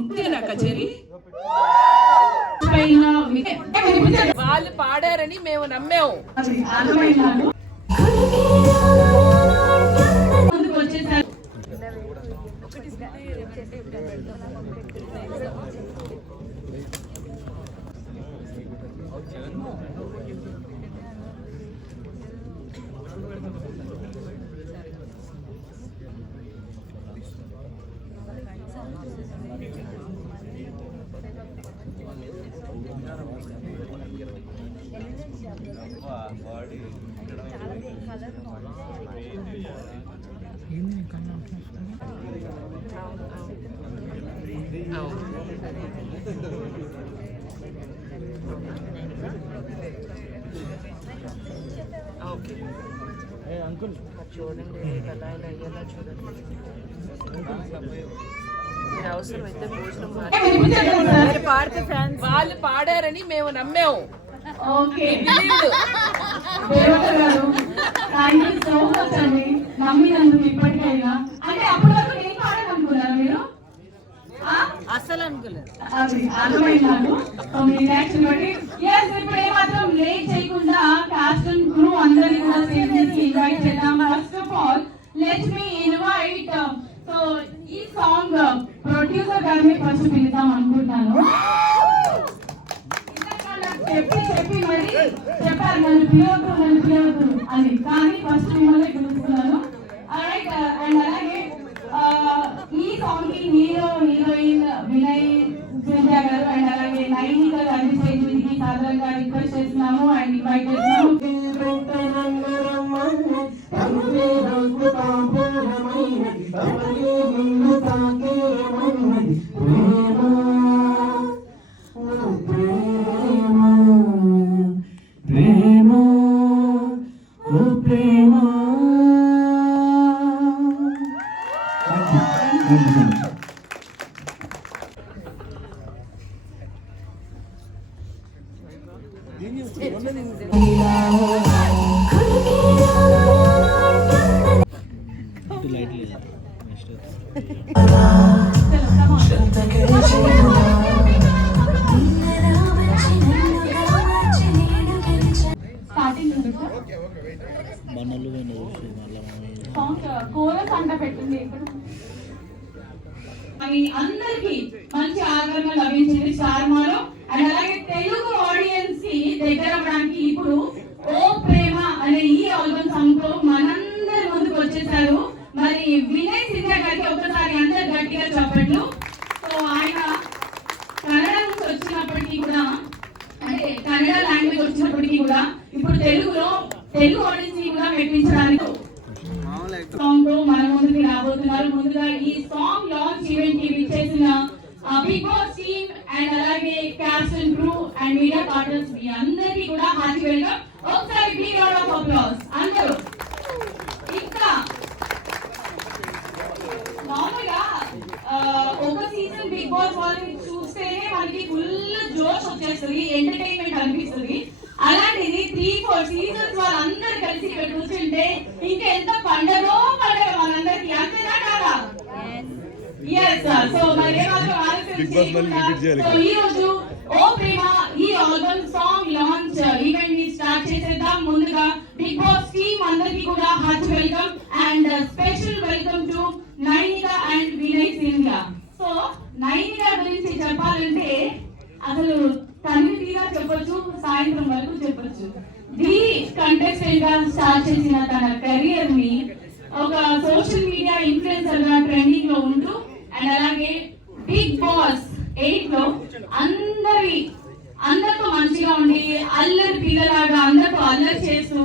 ఇంతేనా కచేరీ? వాళ్ళు పాడారని మేము నమ్మాము. చూడండి ఎలా ఇలా అయ్యేలా చూడండి. మీరు అవసరమైతే భోజనం వాళ్ళు పాడారని మేము నమ్మాము. అసలు అనుకోలేదు. లేట్ చేయకుండా కాస్ట్ అండ్ క్రూ అందరినీ కూడా ఇన్వైట్ చేద్దాం. First of all let me invite, so ఈ సాంగ్ ప్రొడ్యూసర్ గారిని ఫస్ట్ పిలుద్దాం అనుకుంటున్నాను. చెప్పి మరి చెప్పారు నన్ను పిలవద్దు అని, కానీ ఫస్ట్ మిమ్మల్ని పిలుస్తున్నాను. అండ్ అలాగే ఈ సాంగ్ కి హీరో హీరోయిన్ వినయ్ సింధ్యా గారు అండ్ అలాగే నైనిక గారి స్టేజ్ మీదకి సాధారణంగా రిక్వెస్ట్ చేస్తున్నాము అండ్ ఇన్వైట్ చేస్తున్నాము. అందరికి మంచి ఆదరణ లభించింది స్టార్ మాలో. అండ్ అలాగే తెలుగు ఆడియన్స్ కి దగ్గర అవ్వడానికి ఇప్పుడు ఓ ప్రేమ అనే ఈ ఆల్బమ్ సాంగ్ తో మనందరి ముందుకు వచ్చేసారు. మరి వినయ్ సింధ్యా గారికి ఒక్కసారి అందరు గట్టిగా చెప్పట్లు. సో ఆయన కన్నడ నుంచి వచ్చినప్పటికీ కూడా, అంటే కన్నడ లాంగ్వేజ్ వచ్చినప్పటికీ కూడా ఇప్పుడు తెలుగు ఆడియన్స్ ని కూడా మెప్పించడానికి సాంగ్ తో మన ముందుకి రాబోతున్నారు. ముందుగా ఈ సాంగ్ లాంచ్ ఈవెంట్ కి విచ్చేసిన బిగ్ బాస్ టీమ్ అండ్ అలాగే cast and crew and media partners మీ అందరికీ కూడా హార్టీ వెల్కమ్. ఒకసారి బిగ్ రౌండ్ ఆఫ్ అప్లాస్ అందరూ. ఇంకా మామూలుగా ఒక సీజన్ బిగ్ బాస్ వాళ్ళని చూస్తేనే మనకి ఫుల్ జోష్ వచ్చేస్తుంది, ఎంటర్టైన్మెంట్ అనిపిస్తుంది. అలాంటిది 3-4 సీజన్స్ వాళ్ళందరూ కలిసి ఇక్కడ కూర్చుంటే ఇంకా ఎంత పండగ మనందరికి, అంతేనా కాదా? సో మరి ఈ రోజు ఓ ప్రేమ ఈ ఆల్బమ్ సాంగ్ లాంచ్ ఈవెంట్ ని స్టార్ట్ చేసేద్దాం. ముందుగా బిగ్ బాస్ టీమ్ అందరికి కూడా hearty welcome and special welcome to Nainika and Vinay Scindia. So Nainika గురించి చెప్పాలంటే అసలు తల్లి తీరా చెప్పొచ్చు, సాయంత్రం వరకు చెప్పొచ్చు. ది కంటెస్టెంట్ గా స్టార్ట్ చేసిన తన కెరియర్ ని ఒక సోషల్ మీడియా ఇన్ఫ్లుయెన్సర్ గా ట్రెండింగ్ లో ఉంటూ అండ్ అలాగే బిగ్ బాస్ 8 లో అందరితో మంచిగా ఉండి అల్లరి పిల్లలాగా అందరితో అల్లరి చేస్తూ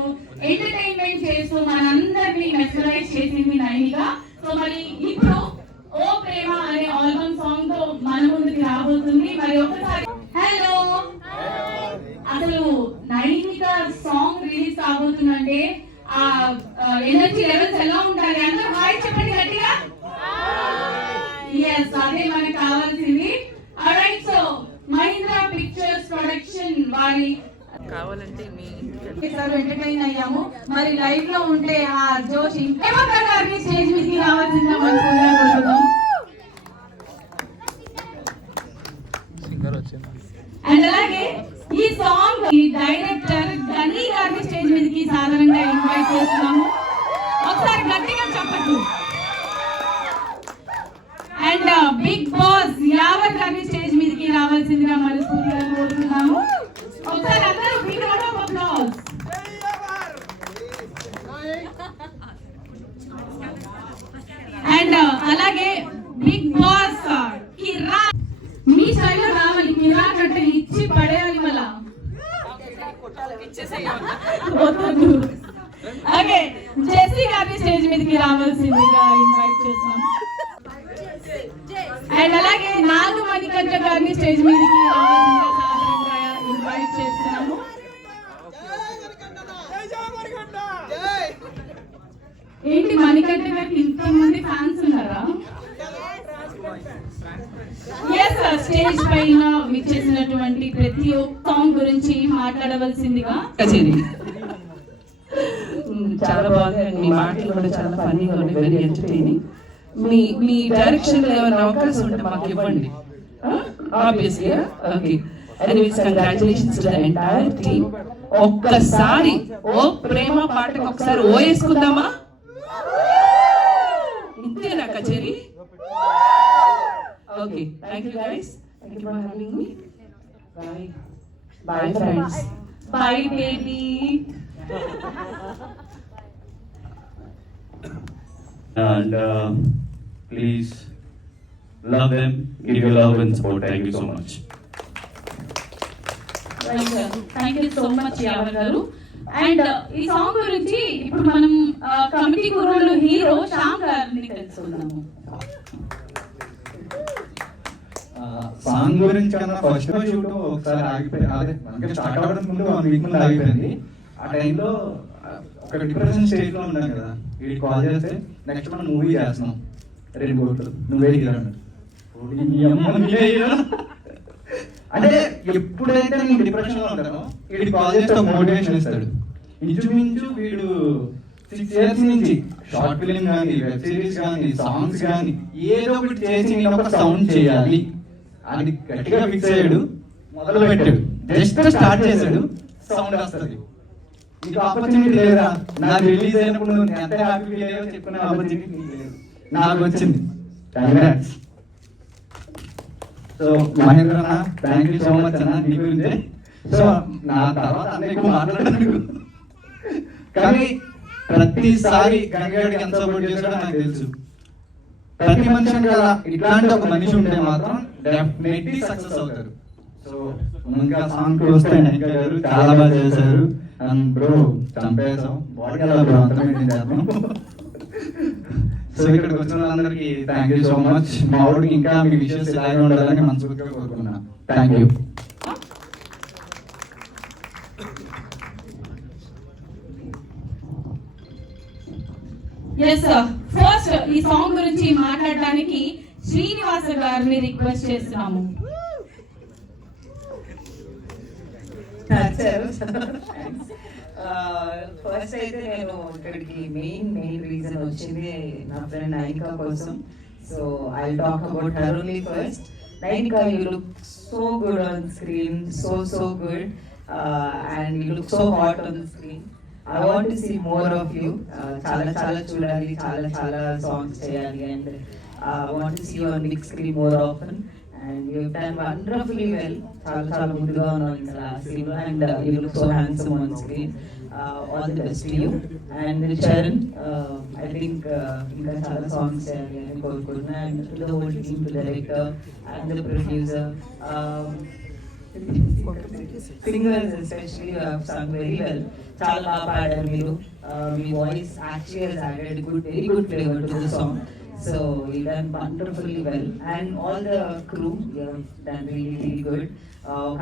ఎంటర్టైన్మెంట్ చేస్తూ మనందరినీ మెస్మరైజ్ చేసింది నైనిక. సో మరి ఇప్పుడు ఓ ప్రేమ అనే ఆల్బమ్ సాంగ్ తో మన ముందుకి రాబోతుంది. మరి ఒకసారి హలో, అసలు నైనిక సాంగ్ రిలీజ్ కాబోతుందంటే ఆ ఎనర్జీ లెవెల్స్ ఎలా ఉండాలి? అందరూ హాయ్ చెప్పండి గట్టిగా. yes, అదే మనకు కావాల్సింది. Alright, so Mahindra pictures production వారి కావాలంటే మీ ఎంటర్టైన్ అయ్యాము. మరి లైవ్ లో ఉంటే ఆ జోష్ ఇంకేమో స్టేజ్ మీదకి రావాల్సిందా మంచిగా. అండ్ అలాగే ఈ సాంగ్ ఈ డైరెక్టర్ గనీ గారిని స్టేజ్ మీదకి సాధారణంగా ఇన్వైట్ చేస్తున్నాము. ఒకసారి గట్టిగా చెప్పండి. అండ్ బిగ్ బాస్ యావర్ గారిని స్టేజ్ మీదకి రావాల్సిందిగా మనస్ఫూర్తిగా కోరుతున్నాము. ఒకసారి అందరూ big round of applause. And అలాగే బిగ్ బాస్ కిరా మీ స్టైల్లో రావాలి. కిరా కట్ట ఇచ్చి పడేయాలి మళ్ళా. ఓకే, జెస్సీ గారిని స్టేజ్ మీదకి రావాల్సిందిగా ఇన్వైట్ చేస్తున్నాం. అండ్ అలాగే నాగు మణికంఠ గారిని స్టేజ్ మీదకి రావాల్సిందిగా సాధారణంగా ఇన్వైట్ చేస్తున్నాము. ఏంటి మణికంఠ గారికి ఇంతమంది ఫ్యాన్స్ ఉన్నారా? ఎస్, స్టేజ్ పైన విచ్చేసినటువంటి ప్రతి ఒక్క సాంగ్ గురించి మాట్లాడవలసిందిగా. చాలా బాగా మీ మాటలు కూడా చాలా ఫన్నీగా ఉన్నాయి, వెరీ ఎంటర్టైనింగ్. మీ డైరెక్షన్ లో ఏమైనా అవకాశం ఉంటే మాకు ఇవ్వండి. Obviously. Okay, anyways congratulations to the entire team. ఒక్కసారి ఓ ప్రేమ పాటకు ఒకసారి ఓ వేసుకుందామా? ఇంతేనా కచేరీ? Okay, thank you guys, thank you for having me. Bye bye friends. Bye baby. And please love them, give your love and support. Thank you so much. Thank you so much Yawar గారు. And ఈ song గురించి ఇప్పుడు మనం committee కుర్రోళ్ళు hero Shyam గారిని తెలుసుకుందాము. Song గురించి కన్నా ఫస్ట్ షూట్ ఒకసారి ఆగిపోయింది. అదే మనకి స్టార్ట్ అవ్వడం ముందు 1 వీక్ ముందు ఆగిపోయింది. ఆ టైంలో ఒక డిప్రెషన్ స్టేజ్ లో ఉన్నాం కదా. వీడికి కాల్ చేస్తే నెక్స్ట్ మనం మూవీ చేస్తున్నాం, 2 కోట్లు, నువ్వే హీరో అన్నాడు. అంటే ఎప్పుడైతే నేను డిప్రెషన్ లో ఉంటానో వీడికి కాల్ చేస్తే ఒక మోటివేషన్ ఇస్తాడు. ఇంచుమించు వీడు 6 years నుంచి షార్ట్ ఫిలిం కానీ, వెబ్ సిరీస్ కానీ, సాంగ్స్ కానీ ఏదో ఒకటి చేసి నేను ఒక సౌండ్ చేయాలి అని గట్టిగా ఫిక్స్ అయ్యాడు. మొదలు పెట్టాడు, జస్ట్ స్టార్ట్ చేశాడు, సౌండ్ వస్తుంది. నీకు ఆపర్చునిటీ లేదా? నాకు రిలీజ్ అయినప్పుడు నువ్వు ఎంత హ్యాపీ ఫీల్ అయ్యో చెప్పుకునే ఆపర్చునిటీ నీకు లేదు, నాకు వచ్చింది. కంగ్రాట్స్. సో మహేంద్ర అన్న, థ్యాంక్ యూ సో మచ్ అన్న నీ గురించే. సో నా తర్వాత అన్న ఎక్కువ మాట్లాడడానికి, కానీ ప్రతిసారి గంగాడికి ఎంత సపోర్ట్ చేస్తాడో నాకు తెలుసు. ప్రతి మనిషి కదా ఇట్లాంటి ఒక మనిషి ఉంటే మాత్రం డెఫినెట్లీ సక్సెస్ అవుతారు. సో ఇంకా సాంగ్ వస్తే నైకా గారు చాలా బాగా చేశారు. అండ్ బ్రో చంపేసాం, బాడీ ఎలా బ్రో అంతా మెయింటైన్ చేస్తాం. సో ఇక్కడికి వచ్చిన వాళ్ళందరికీ థ్యాంక్ యూ సో మచ్. మా ఊరికి ఇంకా మీ విషయస్ ఇలాగే ఉండాలని మనస్ఫూర్తిగా కోరుకున్నాను. Thank you. ఎస్, ఫస్ట్ ఈ సాంగ్ గురించి మాట్లాడడానికి శ్రీనివాస గారిని రిక్వెస్ట్ చేస్తున్నాము. ఫస్ట్ అయితే నేను ఇక్కడికి మెయిన్ రీజన్ వచ్చింది నా ఫ్రెండ్ నైనికా కోసం. So I talk about her only first. Nainika, you look so good on screen, so good, and you look so hot on screen. I want to see more of you. చాలా చూడాలి, చాలా songs చేయాలి, and I want to see you on big screen more often. And you've done wonderfully well. చాలా ముద్దుగా ఉన్నావు in the last scene, and you look so handsome on screen. All the best to you. And Charan, I think ఇంకా చాలా songs చేయాలి అని కోరుకుంటున్నా. And to the whole team, to the director and the producer. Singers especially have sung very well. చాలా బాగా పాడారు మీరు. మీ voice actually has added very good flavor to the song. So you done wonderfully well, and all the crew, you have done really good.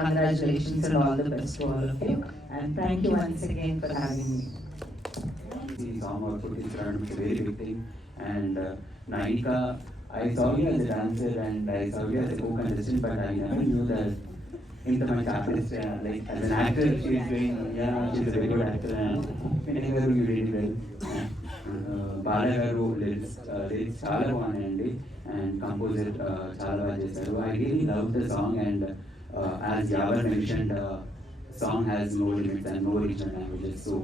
Congratulations and all the best to all of you, and thank you once again for having me. The song also is a very big thing, and Nainika, I saw you as a dancer and I saw you as a co-contestant, but I never knew that into my artist, like as an actor, she is doing, she's a very good actor, and whenever you really well. Bala garu lyrics చాలా బాగున్నాయండి, and composer చాలా బాగా చేశారు. I really love the song, and as Yavar mentioned, song has no limits and no regional languages. So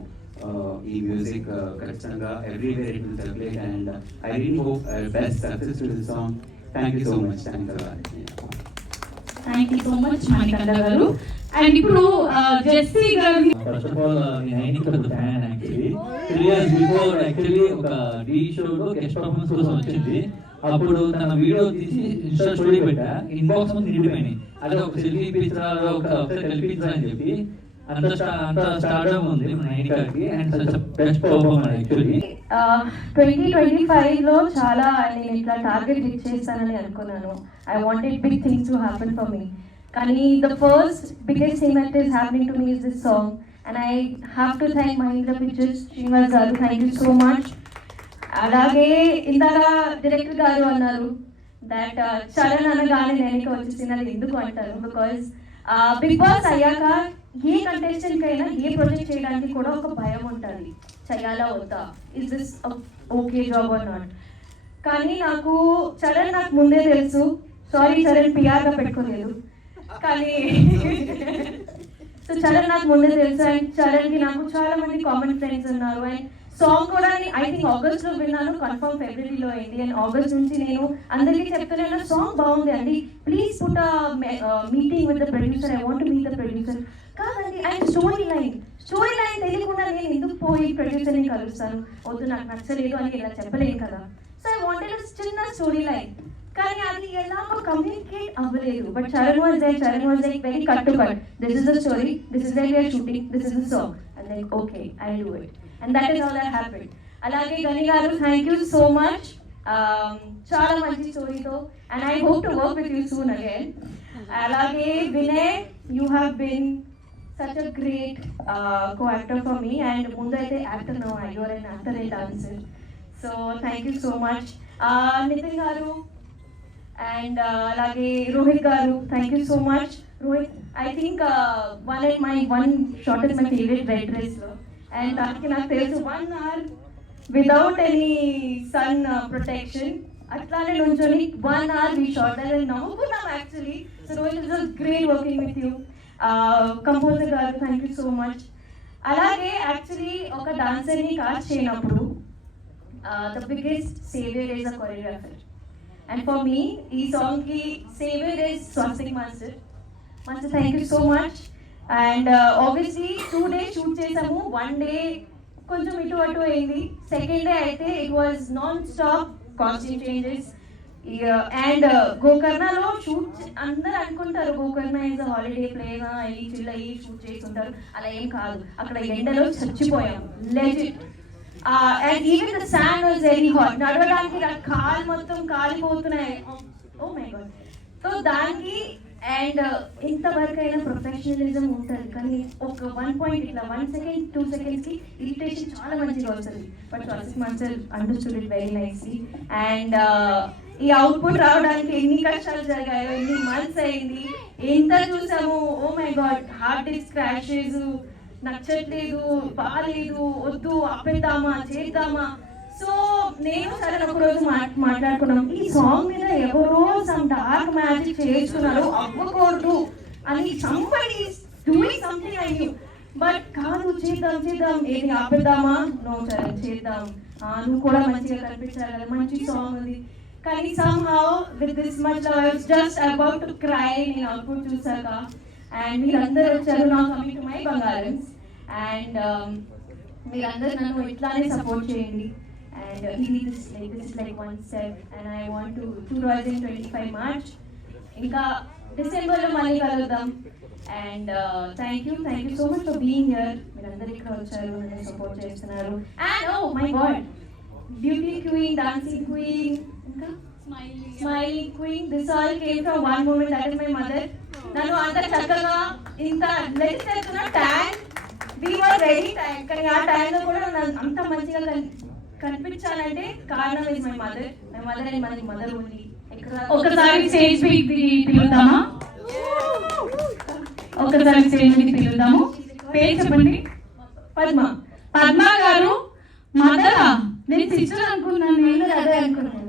ఈ music ఖచ్చితంగా everywhere it will circulate and I really hope best success to this song. Thank you so much. Thank you so much Manikanta గారు. And ఇప్పుడు Jessie గారిని first of all నేను నైన్కి పెద్ద fan actually. 3 years before actually ఒక tea షోలో guest performance కోసం వచ్చింది. అప్పుడు తన వీడియో తీసి ఇన్స్టా స్టోరీ పెట్టా, ఇన్బాక్స్ ముందు నిండిపోయినాయి. అదే ఒక సెల్ఫీ పిలిచినా ఒకసారి కల్పించరా అని చెప్పి అంత స్టార్డమ్ ఉంది నైనికాకి and such best performer actually. 2025 లో చాలా నేను ఇట్లా టార్గెట్ ఇచ్చేస్తానని అనుకున్నాను. I wanted big things to happen for me. కానీ the first biggest thing that is happening to me is this song and I have to thank Mahendra pictures Srinivas గారు. Thank you so much. అలాగే ఇందాక director గారు అన్నారు that Charan అనగానే నైనిక వచ్చేసినది ఎందుకు అంటారు, because big boss అయ్యాక ఏ కంటెస్టెంట్ అయినా ఏ ప్రాజెక్ట్ చేయడానికి కూడా ఒక భయం ఉంటుంది, చేయాలా వద్దా, is this okay job or not. కానీ నాకు చరణ్ నాకు ముందే తెలుసు. సారీ చరణ్ పిఆర్గా పెట్టుకోలేదు, కానీ సో చరణ్ నాకు ముందే తెలుసు. అండ్ చరణ్కి నాకు చాలా మంది కామన్ ఫ్రెండ్స్ ఉన్నారు. అండ్ సాంగ్ కూడా ఐ థింక్ ఆగస్ట్లో విన్నాను, కన్ఫర్మ్ ఫిబ్రవరిలో అయింది. అండ్ ఆగస్ట్ నుంచి నేను అందరికీ చెప్తున్నాను సాంగ్ బాగుంది అండి, please put meeting with the producer, I want meet the producer. కాదండి అండ్ స్టోరీ లైన్ తెలియకుండా నేను ఎందుకు పోయి ప్రొడ్యూసర్ని కలుస్తాను, వద్దు నాకు నచ్చలేదు అని ఇలా చెప్పలేను కదా. సో ఐ వాంటెడ్ చిన్న స్టోరీ లైన్, కానీ అది ఎలాగో కమ్యూనికేట్ అవ్వలేదు. But Charan was like very cut to cut, this is the story, this is where we are shooting, this is the song. And like okay I do it and that is all that happened. అలాగే గని గారు thank you so much, చాలా మంచి స్టోరీతో and I hope to work with you soon again. అలాగే Vinay, you have been such a great co-actor for me and mundu aithe actor now you are an actor and dancer, so thank you so much. Nitin garu and alage Rohit garu, thank you so much. Rohit, I think one shot is my favorite red dress lo, and daniki నాకు తెలుసు 1 hour without any sun protection atlane nunchoni 1 hour we shot that and navukunnam actually. So Rohit, it was great working with you. Composer గారు thank you so much. అలాగే actually ఒక డాన్సర్ని cast చేయనప్పుడు the biggest saviour is a choreographer and for me ఈ సాంగ్కి saviour is Swastik master. Thank you so much. And obviously 2 days shoot చేసాము, 1 day కొంచెం ఇటు అటు అయింది, సెకండ్ డే అయితే it was non stop costume changes. And గోకర్ణలో షూట్ అందరు అనుకుంటారు గోకర్ణ ఇస్ అ హాలిడే ప్లేగా అయ్యి చిల్ అయ్యి షూట్ చేస్తుంటారు, అలా ఏం కాదు. అక్కడ ఎండలో చచ్చిపోయాం legit. And even the sand was very hot, నడవడానికి కాలు మొత్తం కాలిపోతున్నాయి. Oh my god. సో దానికి అండ్ ఇంతవరకు అయినా ప్రొఫెషనలిజం ఉంటుంది, కానీ ఒక 1 point ఇట్లా 1 second 2 secondsకి ఇరిటేషన్ చాలా మంచిగా వస్తుంది. But Swastik master understood it very nicely. And ఈ అవుట్పుట్ రావడానికి ఎన్ని కష్టాలు జరిగాయో, ఎన్ని మంత్స్ అయింది, ఎంత చూసాము. Oh my god, hard disk crashes, నచ్చట్లేదు, బాగాలేదు, వద్దు ఆపేద్దామా చేద్దామా. సో నేను సరే ఒకరోజు మాట్లాడుకున్నాం ఈ సాంగ్ మీద ఎవరో సమ్ డార్క్ మ్యాజిక్ చేస్తున్నారు, అవ్వకూడదు అని. Somebody doing something I knew, but కాదు చేద్దాం ఏది ఆపేద్దామా, నో సరే చేద్దాం, నువ్వు కూడా మంచిగా కనిపించాలి కదా, మంచి సాంగ్ ఉంది. కానీ somehow with this much love I was just about to cry నేను అవుట్పుట్ చూసాక. అండ్ మీరందరూ వచ్చారు నా కమింగ్ టు మై బంగారమ్స్ అండ్ మీరందరూ నన్ను ఇట్లానే సపోర్ట్ చేయండి. And this is like one step and I want to 2025 March ఇంకా డిసెంబర్లో మళ్ళీ కలుద్దాం. And thank you so much for being here. మీరందరూ ఇక్కడ వచ్చారు, నన్ను సపోర్ట్ చేస్తున్నారు. And oh my god, beauty queen, dancing queen, smiling queen, this all came from one moment, that is my mother. నన్ను అంత చక్కగా ఇంత లెగిస్తున్న thank we were very thank, కానీ ఆ టైంలో కూడా నన్ను అంత మంచిగా కనిపించాలంటే కారణం is my mother and my mother only. ఒకసారి స్టేజ్ మీదకి పిలుద్దామా, ఒకసారి స్టేజ్ మీదకి పిలుద్దాము. పేరు చెప్పండి. పద్మ గారు. మదరా? నేను సిస్టర్ అనుకున్నాను. నేను అదే అనుకున్నాను.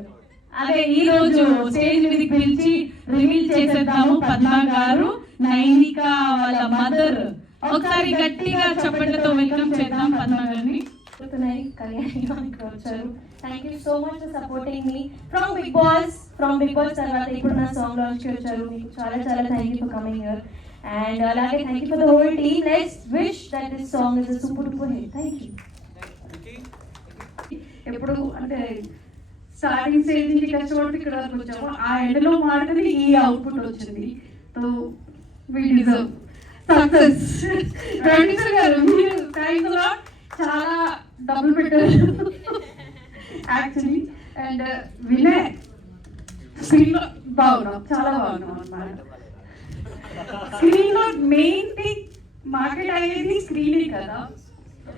అదే ఈ రోజు స్టేజ్ మీదకి పిలిచి రివీల్ చేసేద్దాము. పద్మ గారు నైనిక వాళ్ళ మదర్. ఒకసారి గట్టిగా చప్పట్లతో వెల్కమ్ చేద్దాం పద్మ గారిని. Thank you so much for supporting me from Bigg Boss తర్వాత ఇప్పుడు నా సాంగ్ లాంచ్ కి వచ్చారు. మీకు చాలా చాలా thank you for coming here and అలాగే thank you for the whole team. Let's wish that this song is a super duper hit. Thank you. ఎప్పుడు అంటే స్టార్టింగ్ స్టేజ్ నుంచి కష్టపడి ఇక్కడ వరకు వచ్చాము. ఆ ఎండలో మాటని ఈ అవుట్పుట్ వచ్చింది. So we deserve success. Producer గారు మీరు థ్యాంక్స్ అ లాట్. చాలా డబ్బులు పెట్టారు యాక్చువల్లీ. అండ్ వినయ్ స్క్రీన్ లో బాగున్నాం, చాలా బాగున్నాం అన్నమాట. స్క్రీన్ లో మెయిన్ థింగ్ మార్కెట్ అయ్యేది స్క్రీనే కదా.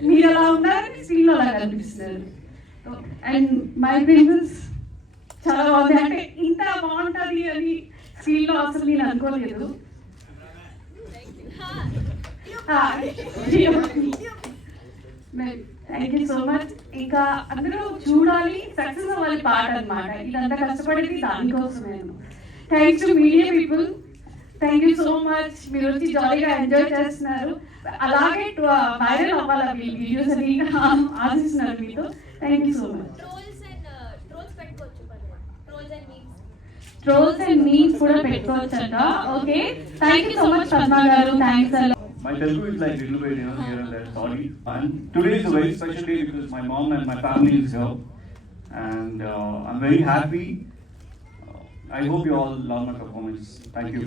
మీరు అలా ఉన్నారని స్క్రీన్ లో అలా కనిపిస్తున్నారు. అండ్ మై బిజినెస్ చాలా బాగుంది. అంటే ఇంత బాగుంటుంది అని స్క్రీన్ లో అసలు నేను అనుకోలేదు. Thank you so much. ఇంకా అందరూ చూడాలి, సక్సెస్ అవ్వాలి పాట అన్నమాట. ఇదంతా కష్టపడేది దానికోసమే. Thanks to media people, thank you so much. మీరు వచ్చి జాలీగా ఎంజాయ్ చేస్తున్నారు. అలాగే వైరల్ అవ్వాలి మీ వీడియోస్ అని ఆశిస్తున్నారు మీతో. Thank you so much. Trolls and memes కూడా పెట్టుకోవచ్చంట. Okay, thank you so much Padma గారు. థ్యాంక్స్ అలా. My Telugu is like little bit, here and there, sorry. And today is a very special day because my mom and my family is here. And I'm very happy. I hope you all love my performance. Thank you.